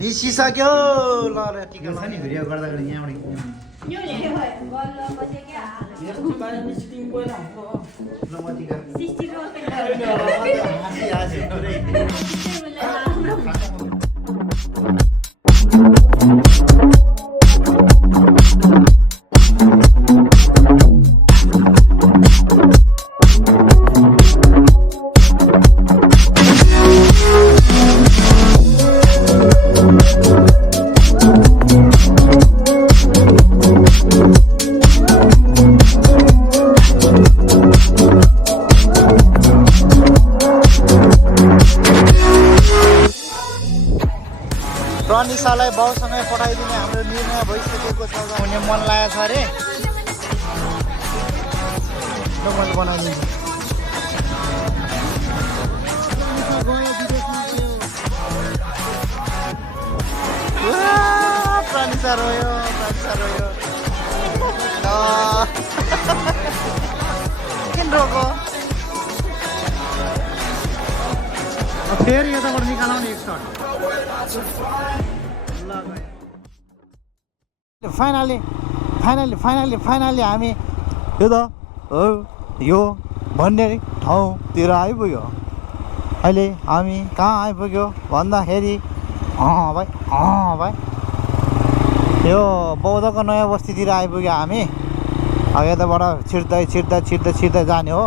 निस्किसक्यो ल ल टिका छ नि भिडियो गर्दाखेरि यहाँबाट निशालाई बाउसँगै पठाइदिने हाम्रो निर्णय भइसकेको छ हुने मन लागेको छ अरे मैले बनाइदिन्छु प्रानिसा रोयो किन रोको फेरि यताबाट निकालाउने एक सर्ट फाइनली हामी यो भन्ने ठाउँतिर आइपुग्यो अहिले हामी कहाँ आइपुग्यो भन्दाखेरि भाइ यो बौद्धको नयाँ बस्तीतिर आइपुग्यो हामी यताबाट छिर्दै जाने हो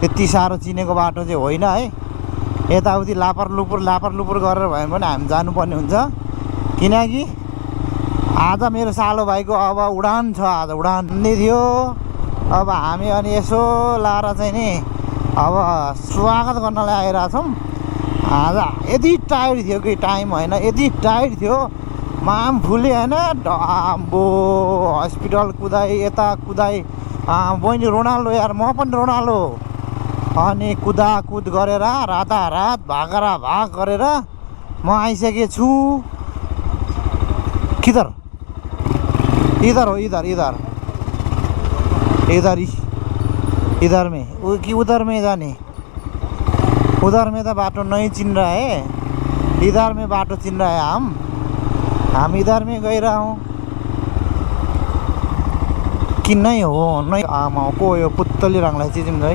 त्यति साह्रो चिनेको बाटो चाहिँ होइन है यताउति लापर लुपुर गरेर भयो भने हामी जानुपर्ने हुन्छ किनकि आज मेरो सालो भाइको अब उडान छ आज उडान नै थियो अब हामी अनि यसो लाएर चाहिँ नि अब स्वागत गर्नलाई आइरहेको छौँ आज यति टाइट थियो कि टाइम होइन यति टाइट थियो माम फुले होइन डम्बो हस्पिटल कुदाइ यता कुदाइ बहिनी रोनाल्डो यार म पनि रोनाल्डो अनि कुदाकुद गरेर रातारात भाग गरेर म आइसकेको छु किधर इधर हो इधर में कि उधर में जाने उधर में तो बाटो नहीं चिन रहा है इधर में बाटो चिन रहा है हम इधर में गई रहा हूँ कि नहीं हो नहीं आमा को यो पुत्तली रङलाई चिम है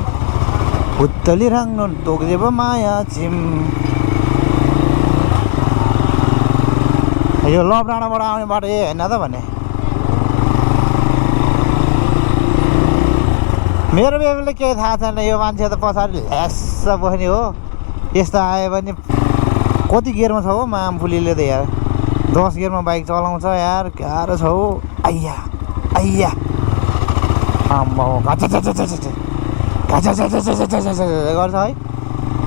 पुत्तली रङ तोक्देव माया चिम यो लभ डाँडाबाट आउने बाटो ए होइन त भने मेरो बेबीले केही थाहा छैन यो मान्छे त पछाडि ल्यास बस्ने हो यस्तो आयो भने कति गियरमा छ हो मामफुलीले त यार 10 गियरमा बाइक चलाउँछ यार गाह्रो छ हो आइया आम्मा गर्छ है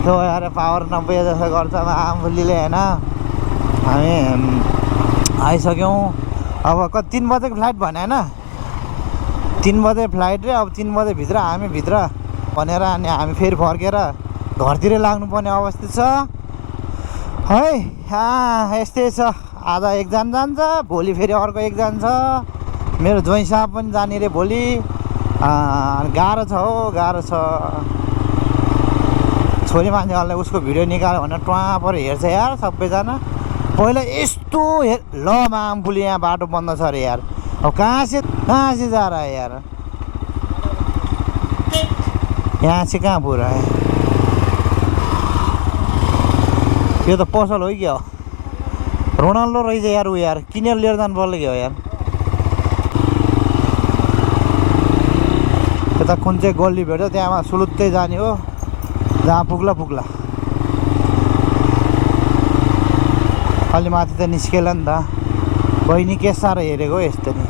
त्यो यार पावर 90 जस्तो गर्छ मामफुलीले होइन हामी आइसक्यौँ अब कति 3 बजेको फ्लाइट भने होइन 3 बजे फ्लाइट रे अब 3 बजे भित्र हामी भित्र भनेर अनि हामी फेरि फर्केर घरतिर लाग्नुपर्ने अवस्था छ है यस्तै छ आज एक्जाम जान्छ भोलि फेरि अर्को एक्जाम छ मेरो ज्वाइँ साहब पनि जाने रे भोलि गाह्रो छ छोरी मान्छेहरूले उसको भिडियो निकाल्यो भने ट्वा पर हेर्छ यार सबैजना पहिला यस्तो ल मामफुली यहाँ बाटो बन्द छ अरे यार अब कहाँ से जा रहा है यार यहाँ से कहाँ पुरा है यो त पसल हो क्या रोनाल्डो रहेछ यार ऊ यार किनेर लिएर जानु पर्ने क्या हो यार यता कुन चाहिँ गल्ली भेट्छ त्यहाँमा सुलुत्तै जाने हो जहाँ पुग्ला अलि माथि त निस्केला नि त बहिनी के साह्रो हेरेको यस्तो नि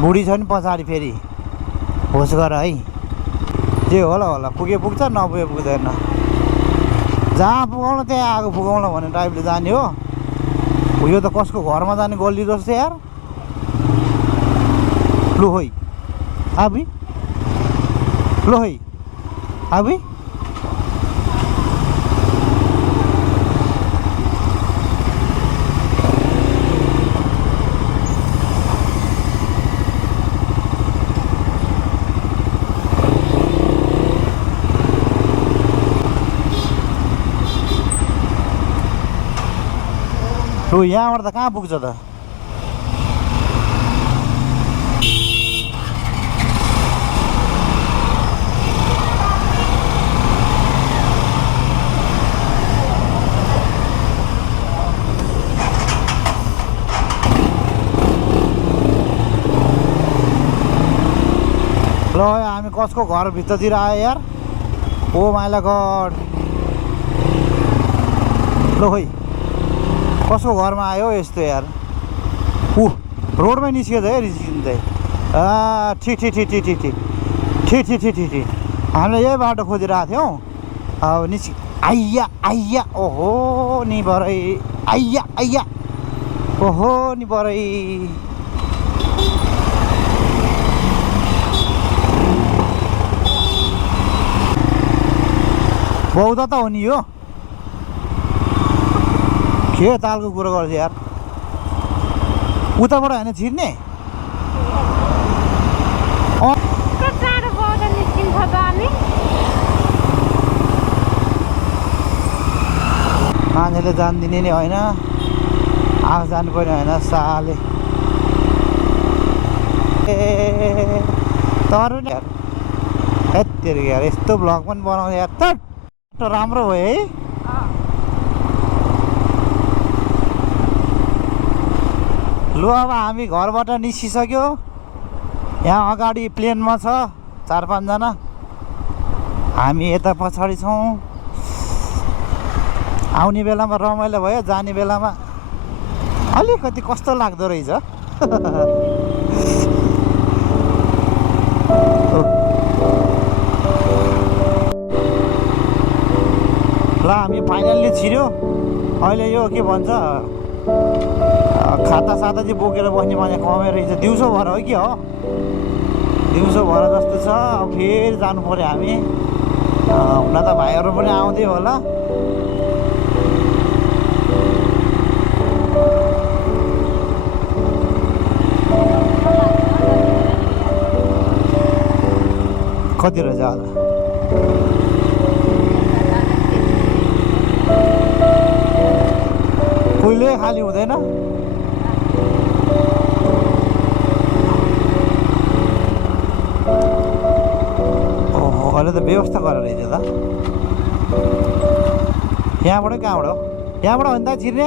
बुढी छ नि पछाडि फेरि होस गर है जे होला पुग्छ नपुगे पुग्दैन जहाँ पुगाउन त्यहाँ आगो पुगाउन भन्ने टाइपले जाने हो यो त कसको घरमा जाने गल्ली जस्तो यार लु होइ आबी लु होइ आबी लु यहाँबाट त कहाँ पुग्छ त ल हामी कसको घरभित्रतिर आयो यार ओ माइला गड ल खोइ कसको घरमा आयो यस्तो यार रोडमै निस्कियो त है निस्किनु चाहिँ ठिक ठिक ठिक ठिक ठिक ठिक ठिक ठिक ठिक ठिक ठिक हामीले यही बाटो खोजिरहेको थियौँ अब आइया आइया ओहो नि बरै आइया आइया ओहो नि बरै बौद्ध त हो नि यो के तालको कुरो गर्छ यार उताबाट होइन छिर्ने मान्छेले जानिदिने नि होइन आफू जानु पर्ने होइन साले तर नि यार हेत्तेरी यार यस्तो भ्लग पनि बनाउने यार त राम्रो भयो है लु अब हामी घरबाट निस्किसक्यो यहाँ अगाडि प्लेनमा छ 4-5 जना हामी यता पछाडि छौँ आउने बेलामा रमाइलो भयो जाने बेलामा अलिकति कस्तो लाग्दो रहेछ ल हामी फाइनल्ली छिर्यो अहिले यो के भन्छ खाता साता चाहिँ बोकेर बस्ने मान्छे कमै रहेछ दिउँसो भएर हो कि हो दिउँसो भएर जस्तो छ अब फेरि जानु पऱ्यो हामी हुन त भाइहरू पनि आउँदै होला कति रहेछ होला कहिले खाली हुँदैन ओहो अहिले त व्यवस्था गरेर रहेछ त यहाँबाट कहाँबाट हो यहाँबाट हो नि त छिर्ने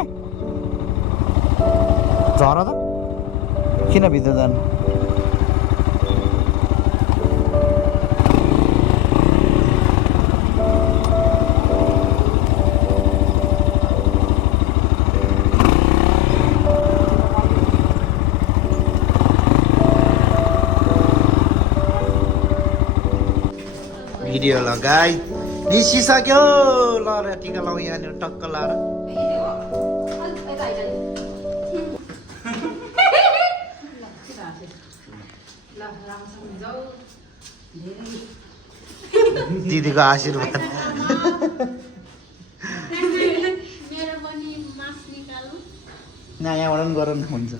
झर त किन भित्र जानु भिडियो लगाई निस्किसक्यो ल टिका लगाउ यहाँनिर टक्क लाएर दिदीको आशीर्वाद यहाँबाट पनि गरौँ हुन्छ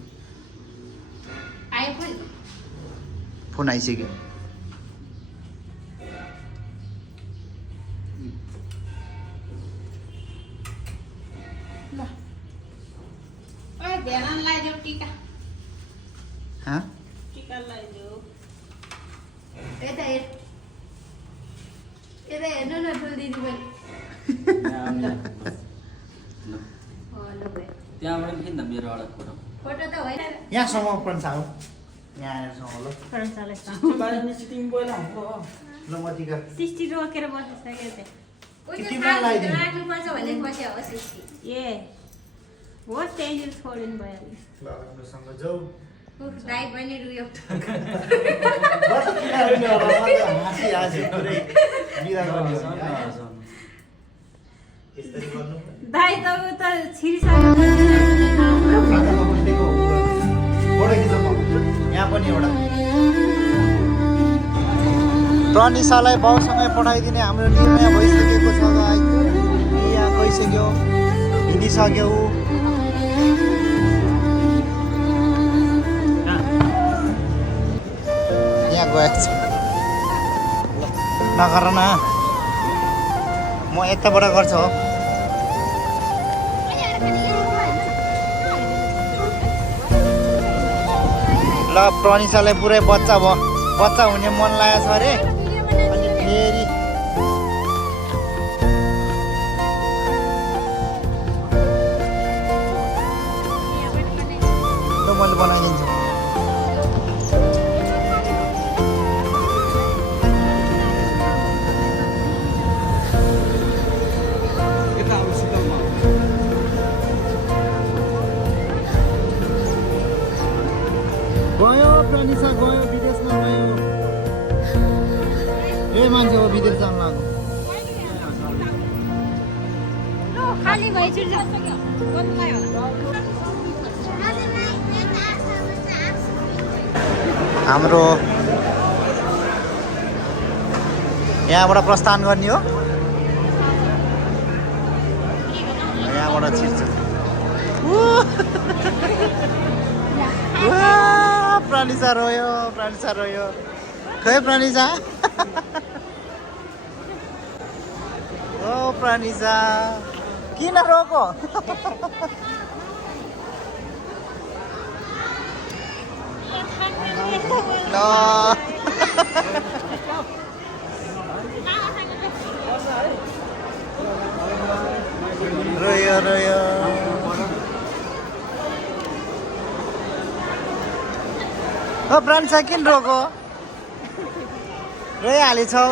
फोन आइसक्यो यहाँसम्म पनि सानो यहाँ आएरसम्म ल ल म टिका रोकेर बसिसक्यो ए हो त्यही छोडिनु भयो ल राम्रोसँग जाऊ दाइ पनि रुयो दाइ त उता छिरिसक्यो यहाँ पनि एउटा प्रनिसालाई बाउसँगै पठाइदिने हाम्रो निर्णय भइसकेको छ यहाँ गइसक्यो हिँडिसक्यो यहाँ गएको छ नगर न म यताबाट गर्छु हो प्रनिसालाई पुरै बच्चा हुने मन लागेको छ अरे अनि फेरि मैले बनाइदिन्छु। गयो प्रनिसा गयो विदेशमा गयो। ए मान्छे हो विदेश जान लाग्यो। खाली भइसक्यो हाम्रो यहाँबाट प्रस्थान गर्ने हो। यहाँबाट छिर्छ। प्राणिसा रोयो खै प्राणिसा ओ प्राणिसा किन रोको ल रोयो ओ प्राणिसा किन रोको रोइहालेछौ।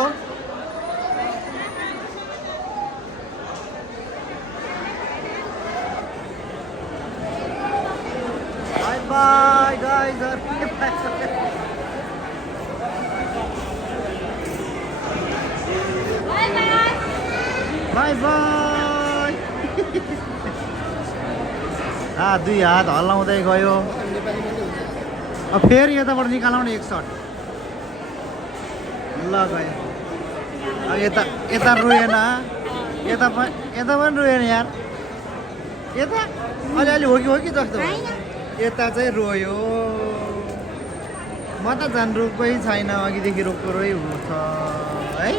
Bye guys. Bye bye. दुई हात हल्लाउँदै गयो। अब फेरि यताबाट निकालाउने एक सर्ट ल गयो। अब यता रोएन यता पनि रोएन यार। यता अलिअलि हो कि जस्तो यता चाहिँ रोयो। म त झन् रोकै छैन अघिदेखि रोइ हुन्छ है।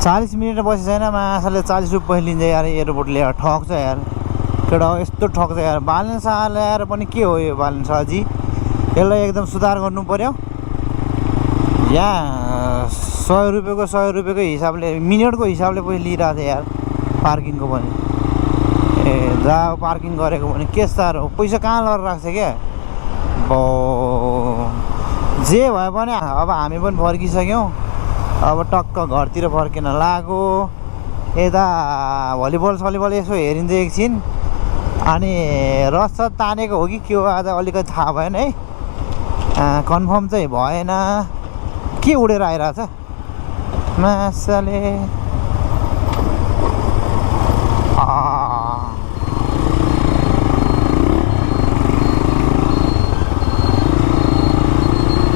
40 मिनट बसेको छैन माछाले 40 रुपियाँ लिन्छ यार। एयरपोर्ट ल्याएर ठग्छ यार केटा यस्तो ठग्छ यार। बालेन्सा ल्याएर पनि के हो यो बालेन्साजी यसलाई एकदम सुधार गर्नु पर्यो। यहाँ 100 रुपियाँको हिसाबले मिनटको हिसाबले पैसा लिइरहेको छ यार पार्किङको पनि। ए जहाँ पार्किङ गरेको भने के साह्रो पैसा कहाँ लगेर राख्छ क्या। जे भए पनि अब हामी पनि फर्किसक्यौँ। अब टक्क घरतिर फर्किन लाग्यो। यता भलिबल सलिबल यसो हेरिन्छ एकछिन अनि रस तानेको हो कि के हो आज अलिकति थाहा भएन है। कन्फर्म चाहिँ भएन। के उडेर आइरहेछ माछाले।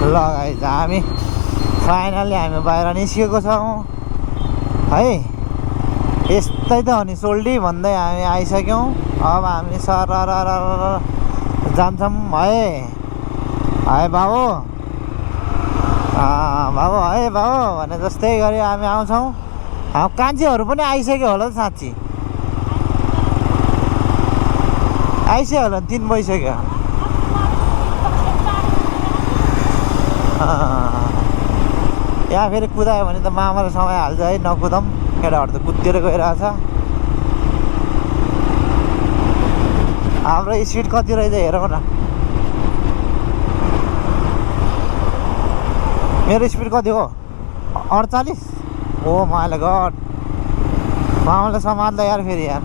ल गाइस हामी फाइनली हामी बाहिर निस्केको छौँ है। यस्तै त हो नि सोल्डी भन्दै हामी आइसक्यौँ। अब हामी सरर जान्छौँ है बाबु है बाबु भने जस्तै गरी हामी आउँछौँ। कान्छीहरू पनि आइसक्यो होला त साँच्ची आइसक्यो होला 3 बजिसक्यो। यहाँ फेरि कुदायो भने त मामाले समय हाल्छ है। नकुदौँ केटाहरू त कुदेर गइरहेछ। हाम्रो स्पिड कति रहेछ हेरौँ न। मेरो स्पिड कति हो 48। ओ माइले गड मामाले समात्दा यार फेरि यार।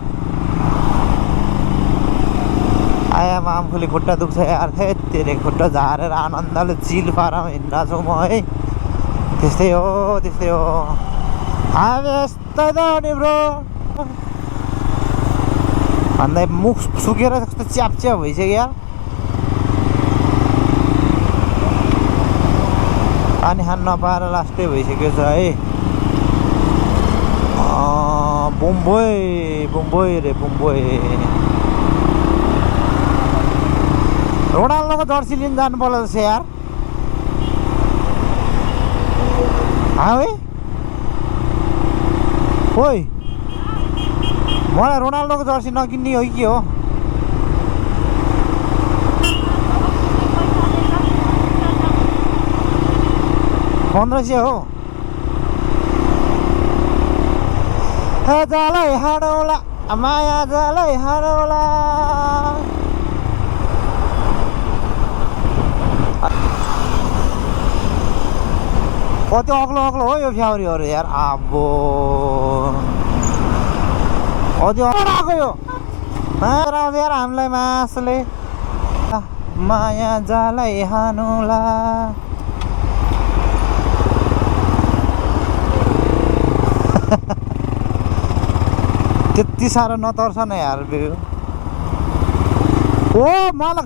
आया मामखुली खुट्टा दुख्छ यार। तेरे खुट्टा झारेर आनन्दले चिल पारामा हिँडिरहेको छु म है। त्यस्तै हो हामी यस्तै त हो नि ब्रो भन्दै मुख सुकेर कस्तो च्यापच्याप भइसक्यो यार। पानी खान नपाएर लास्टै भइसक्यो छ है। बुम्बई रोनाल्डोको जर्सी लिन जानु पर्ला जस्तो यार। है ओइ मलाई रोनाल्डोको जर्सी नकिन्ने हो कि के हो। 1500 हो जालै हाडौला माया जालै हाडौला कति अग्लो अग्लो हो यो फ्याउरीहरू यार आबो अझै अग्लो यो आउँछ यार हामीलाई मासुले माया जालै हानुला त्यति साह्रो नतर्सन यार बिउ ओ मलाई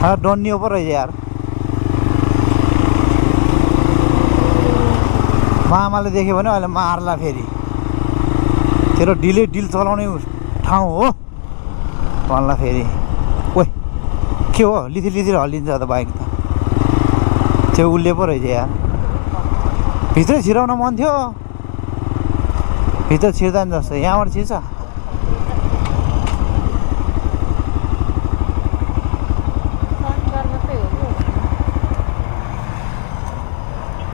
घर डन्नियो पो रहेछ यार मामाले देख्यो भने अहिले मार्ला फेरि तेरो डिल चलाउने ठाउँ हो भन्ला फेरि ओइ के हो लिथिर हल्लिन्छ त बाइक त त्यो उसले पो रहेछ यार भित्रै छिराउन मन थियो भित्र छिर्दा नि जस्तो यहाँबाट छिर्छ